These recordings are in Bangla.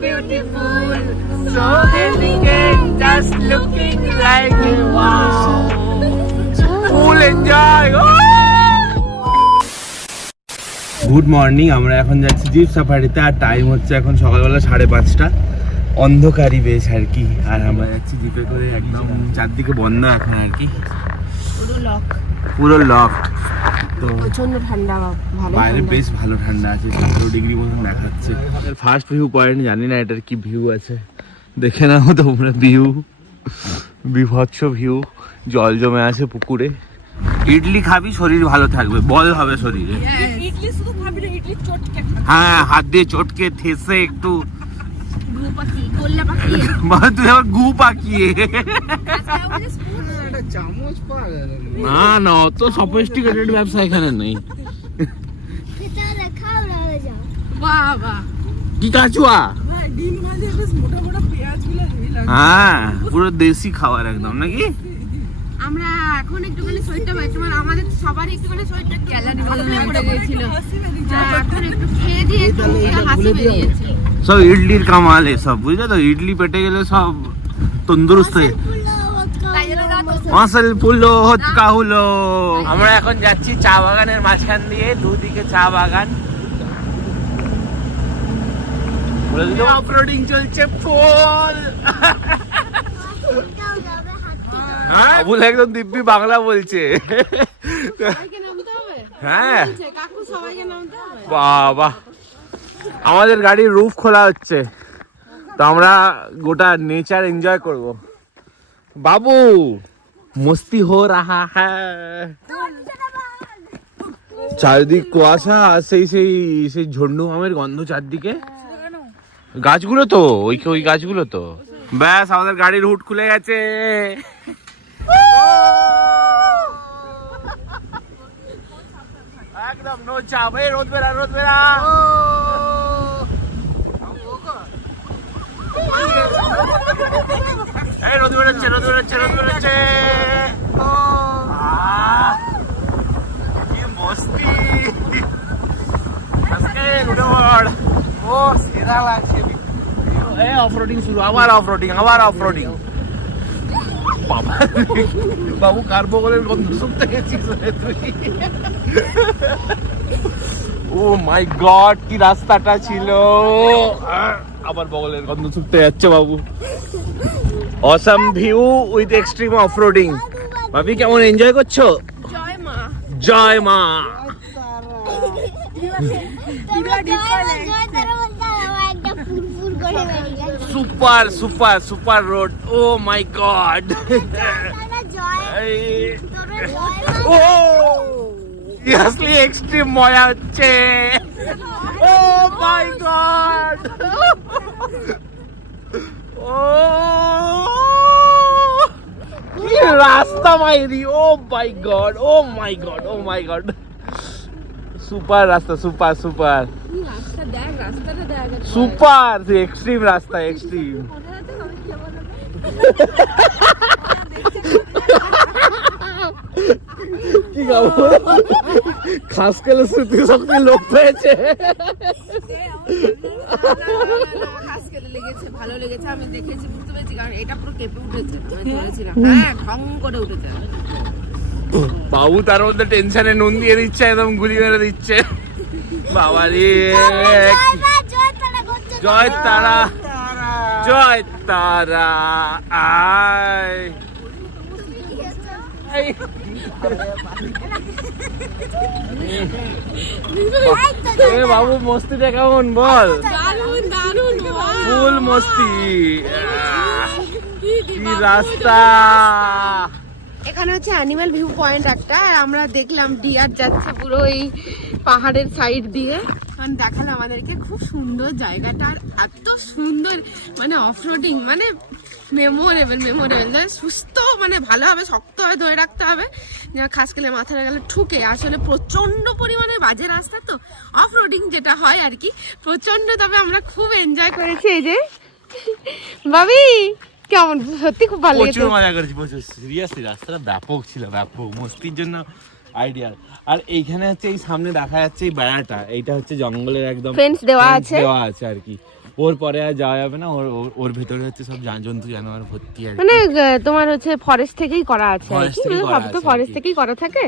beautiful, so elegant, just looking like wow. Full enjoy. Good morning আমরা এখন যাচ্ছি জিপ সাফারিতে আর টাইম হচ্ছে এখন সকালবেলা সাড়ে পাঁচটা। অন্ধকারই বেশ আর কি। আর আমরা যাচ্ছি জিপে করে একদম চারদিকে বন্ধ এখন আর কি। লক পুরো লকড তো প্রচণ্ড ঠান্ডা ভালো বাইরে বেশ ভালো ঠান্ডা আছে সতেরো ডিগ্রি মতন দেখাচ্ছে। ফার্স্ট ভিউ পয়েন্ট জানি না এটার কি ভিউ আছে। দেখে নাও তোমরা ভিউ বিভৎস ভিউ জল জমে আছে পুকুরে। ইডলি খাবি শরীর ভালো থাকবে। বল হবে শরীরে। ইডলি শুধু খাবি না ইডলি চটকে হ্যাঁ হাত দিয়ে চটকে থেসে একটু পাখি গোল্লা পাখি। বা তুই আবার গু পাকিয়ে না না অত সফিস্টিকেটেড ব্যবসা এখানে নেই। কি কাচুয়া? লাগে হ্যাঁ পুরো দেশি খাবার একদম নাকি? আমরা এখন একটুখানি শরীরটা মানে আমাদের সবারই একটুখানি শরীরটা ক্যালারি ভালো গিয়েছিল এখন একটু খেয়ে দিয়ে একটু হাসি বেরিয়েছে। সব ইডলির কামাল সব বুঝলে তো? ইডলি পেটে গেলে সব তন্দুরুস্ত ফুলো হতকা হলো আমরা এখন যাচ্ছি চা বাগানের মাঝখান দিয়ে দুদিকে চা বাগান। অফরোডিং চলছে ফুল আবুল একদম দিব্যি বাংলা বলছে। হ্যাঁ। বাবা। আমাদের গাড়ির রুফ খোলা হচ্ছে। তো আমরা গোটা নেচার এনজয় করব। বাবু মস্তি হো রাহা হ্যাঁ চারিদিক কুয়াশা আর সেই সেই সেই ঝন্ডু আমের গন্ধ চারদিকে। গাছগুলো তো ওই ওই গাছগুলো তো। ব্যাস আমাদের গাড়ির হুট খুলে গেছে। নো চাপ এই রোদ বেড়া রোদ বেড়া এই রোদ বেরোচ্ছে রোদ বেরোচ্ছে রোদ বেরোচ্ছে আহ, কি মস্তি আজকে পড়। ও সেরা লাগছে এই অফরোডিং শুরু আবার অফরোডিং আবার অফরোডিং বাবা বাবু কার বগলের গন্ধ শুনতে গেছিস তুই ও মাই গড কি রাস্তাটা ছিল। আবার বগলের গন্ধ শুনতে যাচ্ছে বাবু। Awesome view with extreme offroading ভাবি কেমন এনজয় করছ? জয় মা। জয় মা। Super super super road oh my god oh আসলে এক্সট্রিম মজা হচ্ছে। ও মাই গড ও কি রাস্তা মাইরি? ও my god oh my god oh my god super রাস্তা সুপার সুপার সুপার এক্সট্রিম রাস্তা এক্সট্রিম কি খাব? খাস খেলে স্মৃতি শক্তি লোক পেয়েছে। খাস কেটে লেগেছে ভালো লেগেছে আমি দেখেছি বুঝতে পেরেছি কারণ এটা পুরো কেঁপে উঠেছে হ্যাঁ ঢং করে উঠেছে। বাবু তার মধ্যে টেনশনে নুন দিয়ে দিচ্ছে একদম গুলি মেরে দিচ্ছে। বাবা রে জয় তারা জয় তারা আয়। বাবু মস্তিটা কেমন বল? দারুণ দারুণ ফুল মস্তি। কি রাস্তা। এখানে হচ্ছে অ্যানিমাল ভিউ পয়েন্ট একটা আর আমরা দেখলাম ডিয়ার যাচ্ছে পুরো এই পাহাড়ের সাইড দিয়ে। কারণ দেখাল আমাদেরকে খুব সুন্দর জায়গাটা আর এত সুন্দর মানে অফরোডিং মানে মেমোরেবল মেমোরেবল সুস্থ মানে ভালোভাবে শক্তভাবে ধরে রাখতে হবে। খাস খেলে মাথায় গেলে ঠুকে। আসলে প্রচণ্ড পরিমাণে বাজে রাস্তা তো। অফরোডিং যেটা হয় আর কি। প্রচণ্ড তবে আমরা খুব এনজয় করেছি এই যে। ভাবি কেমন? সত্যি খুব ভালো লেগেছে। প্রচুর মজা করেছি প্রচুর। সিরিয়াসলি রাস্তাটা ব্যাপক ছিল ব্যাপক। মস্তির জন্য আইডিয়াল আর এইখানে হচ্ছে এই সামনে দেখা যাচ্ছে এই বেড়াটা। এইটা হচ্ছে জঙ্গলের একদম Fence দেওয়া আছে। দেওয়া আছে আর কি। ওর পরে আর যাওয়া যাবে না ওর ওর- ওর ভেতরে হচ্ছে সব জান জন্তু জানোয়ার ভর্তি আর মানে তোমার হচ্ছে ফরেস্ট থেকেই করা আছে মানে সব তো ফরেস্ট থেকেই করা থাকে?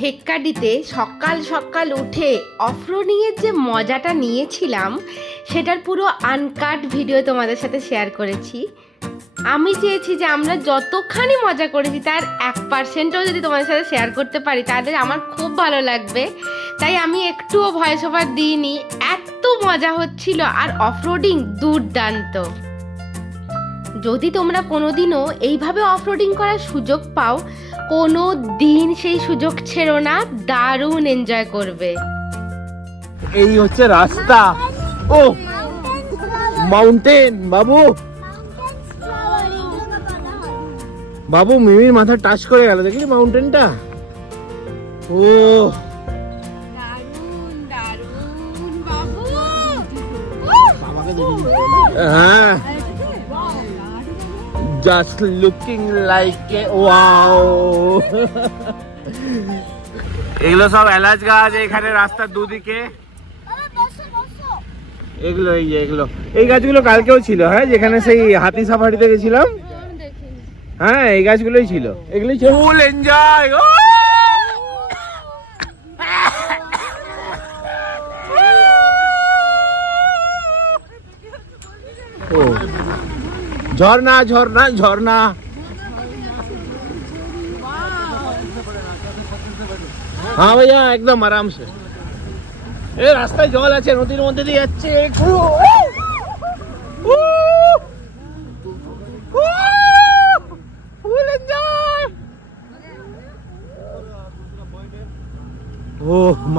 ঠেক্কাডিতে সকাল সকাল উঠে অফরোডিংয়ের যে মজাটা নিয়েছিলাম সেটার পুরো আনকাট ভিডিও তোমাদের সাথে শেয়ার করেছি। আমি চেয়েছি যে আমরা যতখানি মজা করেছি তার এক পার্সেন্টও যদি তোমাদের সাথে শেয়ার করতে পারি, তাহলে আমার খুব ভালো লাগবে। তাই আমি একটুও ভয়েস ওভার দিইনি, এত মজা হচ্ছিল আর অফরোডিং দুর্দান্ত। যদি তোমরা কোনোদিনও এইভাবে অফরোডিং করার সুযোগ পাও কোনো দিন সেই সুযোগ ছেড়ো না, দারুণ এনজয় করবে। এই হচ্ছে রাস্তা। ও মাউন্টেন বাবু। বাবু মিমির মাথা টাচ করে গেল দেখি মাউন্টেনটা ও হ্যাঁ। Just looking like a wow এগুলো সব এলাচ গাছ এখানে রাস্তার দুদিকে। এগুলো এই যে এগুলো। এই গাছগুলো কালকেও ছিল হ্যাঁ? যেখানে সেই হাতি সাফারিতে গেছিলাম? হ্যাঁ এই গাছগুলোই ছিল। এগুলোই ছিল। ফুল এনজয় ও! ঝর্ণা ঝর্ণা ঝর্ণা। হ্যাঁ ভাইয়া একদম আরামসে। এ রাস্তায় জল আছে নদীর মধ্যে দিয়ে যাচ্ছে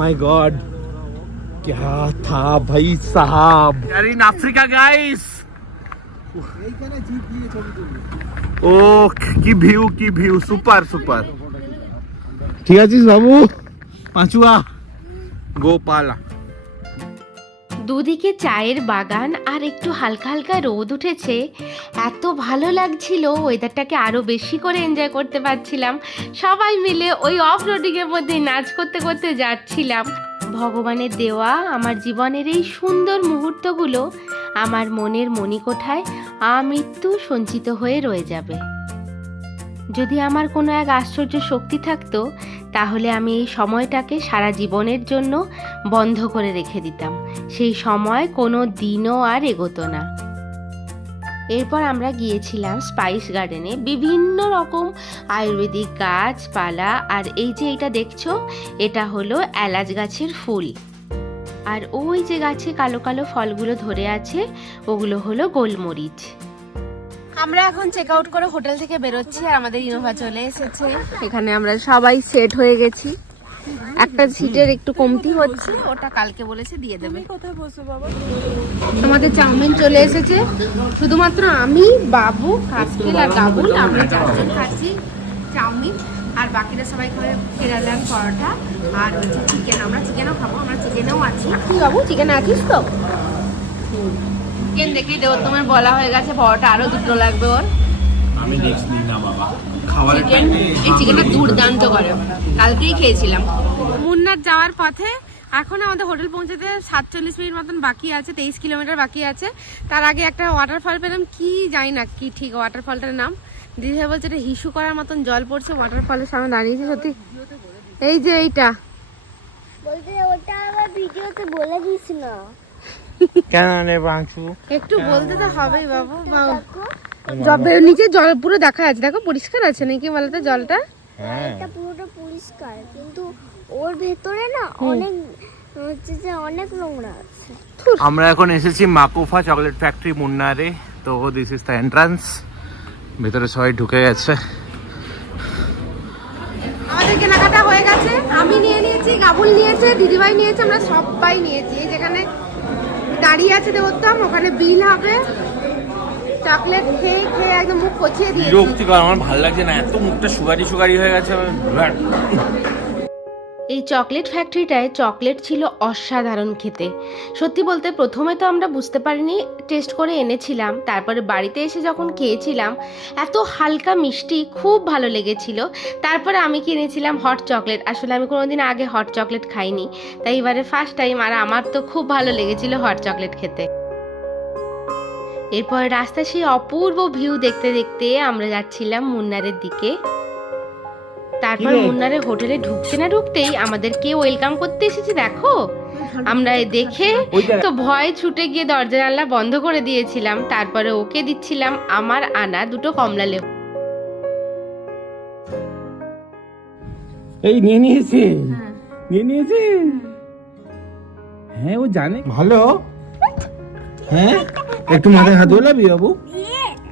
माय गॉड क्या था भाई साहब यार इन अफ्रीका गाइस ও কি ভিউ কি ভিউ সুপার সুপার ঠিক আছিস বাবু পাঁচুয়া গোপালা দুদিকে চায়ের বাগান আর একটু হালকা হালকা রোদ উঠেছে। এত ভালো লাগছিল ওয়েদারটাকে আরও বেশি করে এনজয় করতে পারছিলাম। সবাই মিলে ওই অফ রোডিংয়ের মধ্যে নাচ করতে করতে যাচ্ছিলাম। ভগবানের দেওয়া আমার জীবনের এই সুন্দর মুহূর্তগুলো আমার মনের মণিকোঠায় আমৃত্যু সঞ্চিত হয়ে রয়ে যাবে। যদি আমার কোনো এক আশ্চর্য শক্তি থাকতো, তাহলে আমি এই সময়টাকে সারা জীবনের জন্য বন্ধ করে রেখে দিতাম। সেই সময় কোনো দিনও আর এগোতো না। এরপর আমরা গিয়েছিলাম স্পাইস গার্ডেনে। বিভিন্ন রকম আয়ুর্বেদিক গাছপালা, আর এই যে এটা দেখছ, এটা হলো এলাচ গাছের ফুল। আর ওই যে গাছে কালো কালো ফলগুলো ধরে আছে, ওগুলো হলো গোলমরিচ। আমরা এখন চেক আউট করে হোটেল থেকে বেরোচ্ছি আর আমাদের ইনোভা চলে এসেছে। এখানে আমরা সবাই সেট হয়ে গেছি। একটা সিটের একটু কমতি হচ্ছে। ওটা কালকে বলেছে দিয়ে দেবে। কোথায় বসো বাবা? আমাদের চাউমিন চলে এসেছে। শুধুমাত্র আমি বাবু কাস্কেল আর গাবুল আমরা চারজন খাচ্ছি চাউমিন। আর বাকিরা সবাই করে কেরালার পরোটা। আর হচ্ছে চিকেন আমরা চিকেনও খাব আমরা চিকেনেও আছি। কি বাবু চিকেন আছিস তো? চিকেন দেখেই দেবো তোমার বলা হয়ে গেছে পরোটা আরও দুটো লাগবে ওর। আমি নিই না বাবা। চিকেন এই চিকেনটা দুর্দান্ত করে। কালকেই খেয়েছিলাম। মুন্নার যাওয়ার পথে এখন আমাদের হোটেল পৌঁছাতে সাতচল্লিশ মিনিট মতন বাকি আছে তেইশ কিলোমিটার বাকি আছে। তার আগে একটা ওয়াটারফল পেলাম কি জানি না কি ঠিক ওয়াটারফলটার নাম। দিদিভাই বলছে এটা হিসু করার মতন জল পড়ছে ওয়াটারফলের সামনে দাঁড়িয়েছে সত্যি। এই যে এইটা। বলতে ওটা আবার ভিডিওতে বলে দিস না কেন রে বাঁচু? একটু বলতে তো হবেই বাবু জবের নিচে জল পুরো দেখা যাচ্ছে দেখো পরিষ্কার আছে নাকি বলতো জলটা? হ্যাঁ। এটা পুরোটা পরিষ্কার কিন্তু ওর ভেতরে না অনেক হচ্ছে যে অনেক নোংরা আছে। আমরা এখন এসেছি মাকুফা চকলেট ফ্যাক্টরি মুন্নারে তো দিস ইজ দ্য এন্ট্রান্স ভেতরে সবাই ঢুকে গেছে। আমাদের কেনাকাটা হয়ে গেছে আমি নিয়ে নিয়েছি গাবুল নিয়েছে দিদিভাই নিয়েছে আমরা সবাই নিয়েছি। এই যেখানে দাঁড়িয়ে আছে দেবোত্তম, ওখানে বিল হবে। চকলেট খেয়ে খেয়ে একদম মুখ কচিয়ে দিয়ে বিরক্তিকর, আমার ভালো লাগছে না। এত মুখটা সুগারি সুগারি হয়ে গেছে এই চকলেট ফ্যাক্টরিটায় চকলেট ছিল অসাধারণ খেতে। সত্যি বলতে প্রথমে তো আমরা বুঝতে পারিনি, টেস্ট করে এনেছিলাম, তারপরে বাড়িতে এসে যখন খেয়েছিলাম, এত হালকা মিষ্টি খুব ভালো লেগেছিল। তারপরে আমি কিনেছিলাম হট চকলেট আসলে আমি কোনোদিন আগে হট চকলেট খাইনি, তাই এবারে ফার্স্ট টাইম আর আমার তো খুব ভালো লেগেছিল হট চকলেট খেতে। এরপর রাস্তায় সেই অপূর্ব ভিউ দেখতে দেখতে আমরা যাচ্ছিলাম মুন্নারের দিকে। তারপর কিরে? মুন্নারের হোটেলে ঢুকতে না ঢুকতেই আমাদের কে ওয়েলকাম করতে এসেছে দেখো? আমরা দেখে তো ভয় ছুটে গিয়ে দরজা জানলা বন্ধ করে দিয়েছিলাম। তারপরে ওকে দিচ্ছিলাম আমার আনা দুটো কমলা লেবু। এই নিয়ে নিয়েছে। নিয়ে নিয়েছে? হ্যাঁ। ও জানে। ভালো। হ্যাঁ? একটু মাথায় হাত বোলাবি বাবু?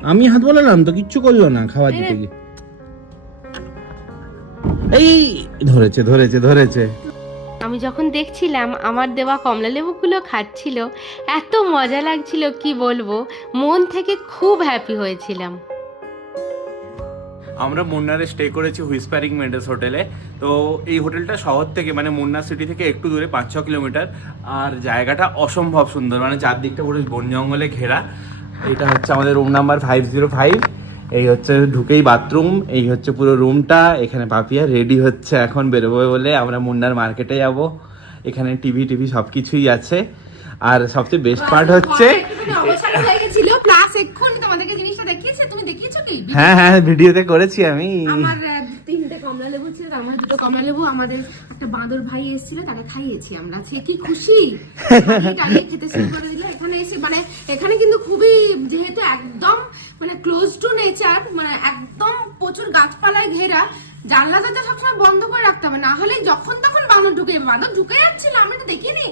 আমি হাত বোলালাম তো কিচ্ছু করল না খাবার দিতে গিয়ে এই ধরেছে ধরেছে ধরেছে। আমি যখন দেখছিলাম আমার দেওয়া কমলা লেবুগুলো খাচ্ছিল এত মজা লাগছিল কি বলব? মন থেকে খুব হ্যাপি হয়েছিলাম। আমরা মুন্নারে স্টে করেছি হুইসপারিং মেডেস হোটেলে তো এই হোটেলটা শহর থেকে মানে মুন্নার সিটি থেকে একটু দূরে পাঁচ ছ কিলোমিটার। আর জায়গাটা অসম্ভব সুন্দর মানে চারদিকটা পুরো বন জঙ্গলে ঘেরা। এটা হচ্ছে আমাদের room number five zero five এই হচ্ছে ঢুকেই বাথরুম এই হচ্ছে পুরো রুমটা এখানে পাপিয়া রেডি হচ্ছে এখন বেরোবে বলে আমরা মুন্নার মার্কেটে যাব। এখানে টিভি টিভি সব কিছুই আছে। আর সবচেয়ে বেস্ট পার্ট হচ্ছে প্লাস এক্ষুনি তোমাদেরকে তুমি হ্যাঁ হ্যাঁ ভিডিওতে করেছি আমি। কমলা লেবু ছিল তার মধ্যে দুটো কমলা লেবু আমাদের একটা বাঁদর ভাই এসেছিল তাকে খাইয়েছি আমরা। সে কি খুশি? খেতে শুরু করে দিল। এখানে এসে মানে এখানে কিন্তু খুবই যেহেতু একদম মানে ক্লোজ টু নেচার মানে একদম প্রচুর গাছপালায় ঘেরা, জানলা দরজা সবসময় বন্ধ করে রাখতে হবে, না হলে যখন তখন বাঁদর ঢুকে। বাঁদর ঢুকে যাচ্ছিল, আমি তো দেখিনি।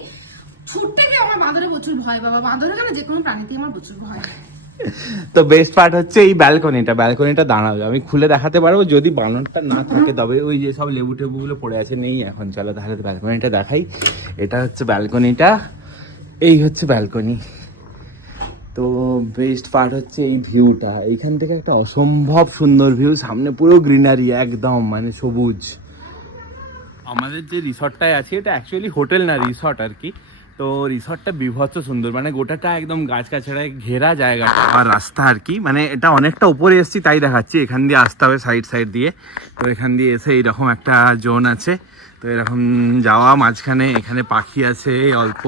ছুটতে গিয়ে আমার বাঁদরে প্রচুর ভয়, বাবা বাঁদরে কেন যে কোনো প্রাণীতে আমার প্রচুর ভয়। তো বেস্ট পার্ট হচ্ছে এই ব্যালকনিটা ব্যালকনিটা দাঁড়াবে। আমি খুলে দেখাতে পারব, যদি বানরটা না থাকে, তবে ওই যে সব লেবু টেবুগুলো পড়ে আছে, নেই এখন, চলো তাহলে ব্যালকনিটা দেখাই। এটা হচ্ছে ব্যালকনিটা এই হচ্ছে ব্যালকনি তো বেস্ট পার্ট হচ্ছে এই ভিউটা এইখান থেকে একটা অসম্ভব সুন্দর ভিউ সামনে পুরো গ্রিনারি একদম মানে সবুজ। আমাদের যে রিসর্টটায় আছে এটা অ্যাকচুয়ালি হোটেল না রিসর্ট আর কি। তো রিসর্টটা বিভৎস সুন্দর মানে গোটাটা একদম গাছ গাছড়ায় ঘেরা জায়গাটা। আর রাস্তা আর কি মানে এটা অনেকটা উপরে এসেছি তাই দেখাচ্ছি। এখান দিয়ে আসতে হবে সাইড সাইড দিয়ে। তো এখান দিয়ে এসে এইরকম একটা জোন আছে। তো এরকম যাওয়া মাঝখানে এখানে পাখি আছে অল্প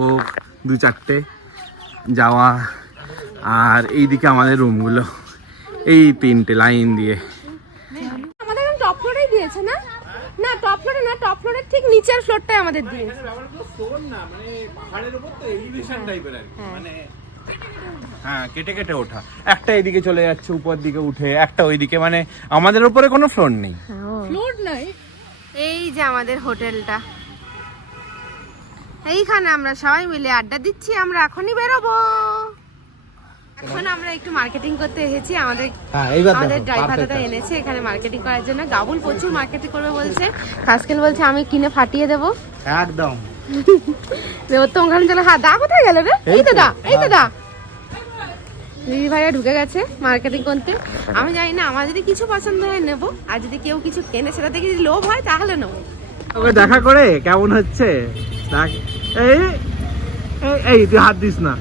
দু চারটে যাওয়া। আর এইদিকে আমাদের রুমগুলো এই তিনটে লাইন দিয়ে। আমাদের এখন টপ ফ্লোরেই দিয়েছে না? না টপ ফ্লোরে না টপ ফ্লোরের ঠিক নিচের ফ্লোরটাই আমাদের দিয়েছে। মানে হ্যাঁ। কেটে কেটে ওঠা। একটা এদিকে চলে যাচ্ছে উপর দিকে উঠে একটা ওইদিকে। মানে আমাদের উপরে কোনো ফ্লোর নেই। ফ্লোর নাই? এই যে আমাদের হোটেলটা। এইখানে আমরা সবাই মিলে আড্ডা দিচ্ছি আমরা এখনই বেরোবো। এখন আমরা একটু মার্কেটিং করতে এসেছি। আমাদের হ্যাঁ আমাদের ড্রাইভার দাদা এনেছে এখানে মার্কেটিং করার জন্য। গাবুল প্রচুর মার্কেটিং করবে বলছে। খাসকেল বলছে আমি কিনে ফাটিয়ে দেবো। একদম। তো ওখানে চলে হ্যাঁ দা কোথায় গেল রে? এই তো দা এই তো দা। দিদি ভাইয়া ঢুকে গেছে মার্কেটিং করতে। আমি জানি না আমার যদি কিছু পছন্দ হয় নেব আর যদি কেউ কিছু কেনে সেটা দেখে যদি লোভ হয় তাহলে নেব। ওকে দেখা করে কেমন হচ্ছে? এই তুই হাত দিস না।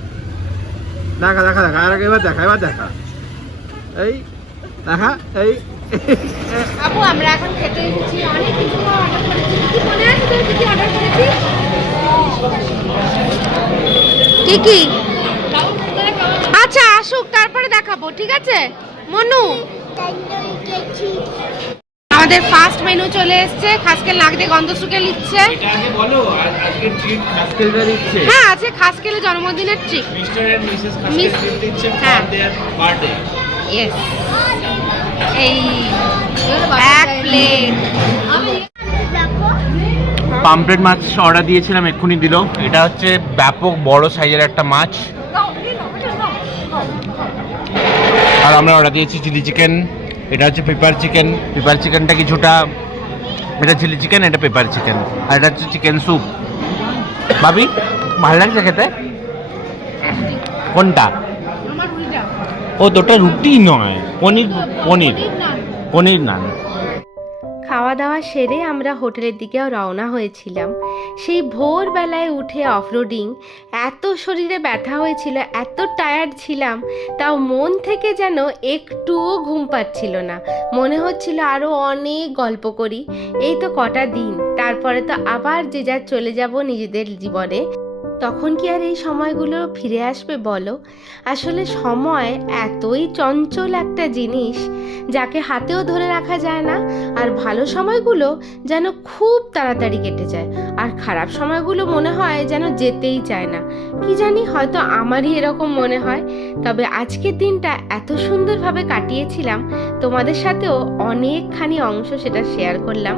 দেখা দেখা দেখা আর এবার দেখা এবার দেখা। এই দেখা এই। আপু আমরা এখন খেতে এসেছি অনেক কিছু অর্ডার করেছি। কি মনে আছে তোর কি কি অর্ডার করেছি? কি কি? আচ্ছা আসুক তারপরে দেখাবো ঠিক আছে? মনু? আমাদের ফার্স্ট মেনু চলে এসেছে খাসকেল নাক দিয়ে গন্ধ শুকে নিচ্ছে আগে বলো আজকে ট্রিট খাসকেলটা দিচ্ছে হ্যাঁ আছে খাসকেলের জন্মদিনের treat mister and missus Miss- খাসকেল দিচ্ছে হ্যাঁ। দেয়ার বার্থডে ইয়েস এই এক প্লেট পাম্পলেট মাছ অর্ডার দিয়েছিলাম এক্ষুনি দিল এটা হচ্ছে ব্যাপক বড় সাইজের একটা মাছ আর আমরা অর্ডার দিয়েছি চিলি চিকেন এটা হচ্ছে পেপার চিকেন পেপার চিকেনটা কিছুটা এটা চিলি চিকেন এটা পেপার চিকেন আর এটা হচ্ছে চিকেন স্যুপ ভাবি ভালো লাগছে খেতে? কোনটা? ও তোটা রুটি নয় পনির পনির পনির নান। খাওয়া দাওয়া সেরে আমরা হোটেলের দিকেও রওনা হয়েছিলাম। সেই ভোরবেলায় উঠে অফরোডিং, এত শরীরে ব্যথা হয়েছিল, এত টায়ার্ড ছিলাম, তাও মন থেকে যেন একটুও ঘুম পাচ্ছিল না। মনে হচ্ছিল আরও অনেক গল্প করি। এই তো কটা দিন, তারপরে তো আবার যে যার চলে যাব নিজেদের জীবনে। তখন কি আর এই সময়গুলো ফিরে আসবে বলো? আসলে সময় এতই চঞ্চল একটা জিনিস যাকে হাতেও ধরে রাখা যায় না, আর ভালো সময়গুলো যেন খুব তাড়াতাড়ি কেটে যায়, আর খারাপ সময়গুলো মনে হয় যেন যেতেই চায় না। কি জানি হয়তো আমারই এরকম মনে হয়, তবে আজকের দিনটা এত সুন্দরভাবে কাটিয়েছিলাম, তোমাদের সাথেও অনেকখানি অংশ সেটা শেয়ার করলাম।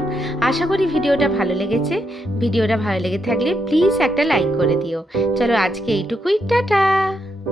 আশা করি ভিডিওটা ভালো লেগেছে। ভিডিওটা ভালো লেগে থাকলে প্লিজ একটা লাইক করে দিও। চলো আজকে এইটুকুই টাটা!